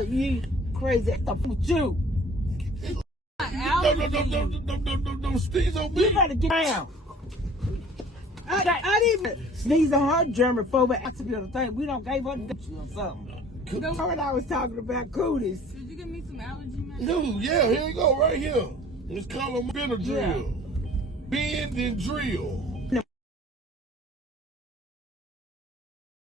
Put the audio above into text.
water. You crazy stuff with you. Don't sneeze on me. You better get down. I didn't even sneeze on her germaphobic accidental thing. We don't gave her the or something. When I was talking about cooties. Did you give me some allergy medicine? Dude, yeah, here you go, right here. It's called Benadryl. Yeah. Bend and drill.